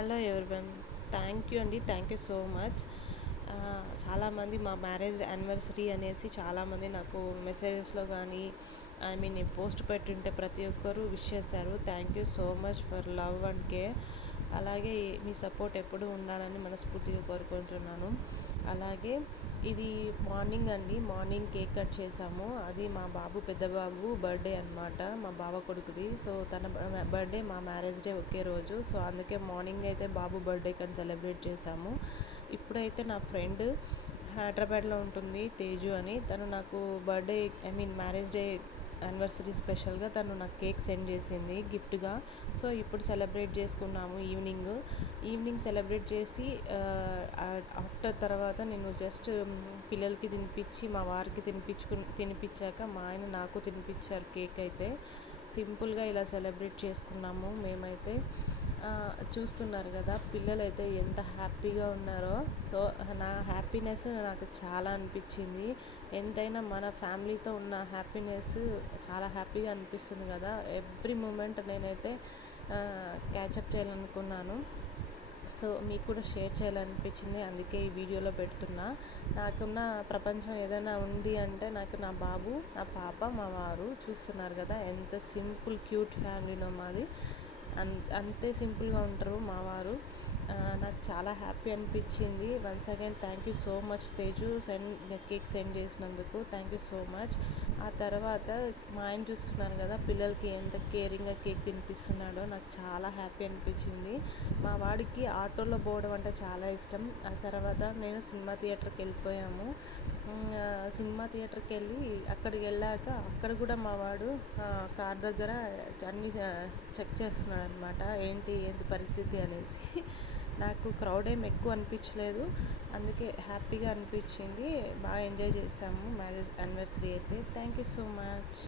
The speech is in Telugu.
Hello everyone. థ్యాంక్ యూ అండి. Thank you so much. చాలామంది మా మ్యారేజ్ యానివర్సరీ అనేసి చాలామంది నాకు మెసేజెస్లో కానీ ఐ మీన్ నేను పోస్ట్ పెట్టుంటే ప్రతి ఒక్కరూ విష్ చేస్తారు thank you so much for love and care. అలాగే మీ సపోర్ట్ ఎప్పుడు ఉండాలని మనస్ఫూర్తిగా కోరుకుంటున్నాను. అలాగే ఇది మార్నింగ్ అండి. మార్నింగ్ కేక్ కట్ చేసాము. అది మా బాబు పెద్ద బాబు బర్త్డే అనమాట మా బావ కొడుకుది. సో తన బర్త్డే మా మ్యారేజ్ డే ఒకే రోజు. సో అందుకే మార్నింగ్ అయితే బాబు బర్త్డే కానీ సెలబ్రేట్ చేసాము. ఇప్పుడైతే నా ఫ్రెండ్ హైదరాబాద్లో ఉంటుంది తేజు అని. తను నాకు birthday I mean marriage day anniversary స్పెషల్గా తను నాకు కేక్ సెండ్ చేసింది గిఫ్ట్గా. సో ఇప్పుడు సెలబ్రేట్ చేసుకున్నాము ఈవినింగ్. ఈవినింగ్ సెలబ్రేట్ చేసి ఆఫ్టర్ తర్వాత నేను జస్ట్ పిల్లలకి తినిపించి మా వారికి తినిపించుకు తినిపించాక మా ఆయన నాకు తినిపించారు కేక్ అయితే. సింపుల్గా ఇలా సెలబ్రేట్ చేసుకున్నాము మేమైతే. చూస్తున్నారు కదా పిల్లలు అయితే ఎంత హ్యాపీగా ఉన్నారో. సో నా హ్యాపీనెస్ నాకు చాలా అనిపించింది. ఎంతైనా మన ఫ్యామిలీతో ఉన్న హ్యాపీనెస్ చాలా హ్యాపీగా అనిపిస్తుంది కదా. ఎవ్రీ మూమెంట్ నేనైతే క్యాచప్ చేయాలనుకున్నాను. సో మీకు కూడా షేర్ చేయాలనిపించింది. అందుకే ఈ వీడియోలో పెడుతున్నా. నాకున్న ప్రపంచం ఏదైనా ఉంది అంటే నాకు నా బాబు నా పాప మా వారు చూస్తున్నారు కదా. ఎంత సింపుల్ క్యూట్ ఫ్యామిలీనో మాది. అంతే సింపుల్గా ఉంటారు మా వారు. నాకు చాలా హ్యాపీ అనిపించింది. Once again thank you so much Teju send cake send చేసినందుకు. Thank you so much. ఆ తర్వాత మా ఆయన చూస్తున్నారు కదా పిల్లలకి ఎంత కేరింగ్గా కేక్ తినిపిస్తున్నాడో నాకు చాలా హ్యాపీ అనిపించింది. మా వాడికి ఆటోలో పోవడం అంటే చాలా ఇష్టం. ఆ తర్వాత నేను సినిమా థియేటర్కి వెళ్ళిపోయాము. సినిమా థియేటర్కి వెళ్ళి అక్కడికి వెళ్ళాక అక్కడ కూడా మా వాడు కార్ దగ్గర అన్ని చెక్ చేస్తున్నాడు అనమాట ఏంటి ఏంటి పరిస్థితి అనేసి. నాకు క్రౌడ్ ఏం ఎక్కువ అనిపించలేదు. అందుకే హ్యాపీగా అనిపించింది. బాగా ఎంజాయ్ చేసాము. మ్యారేజ్ యానివర్సరీ అయితే. Thank you so much.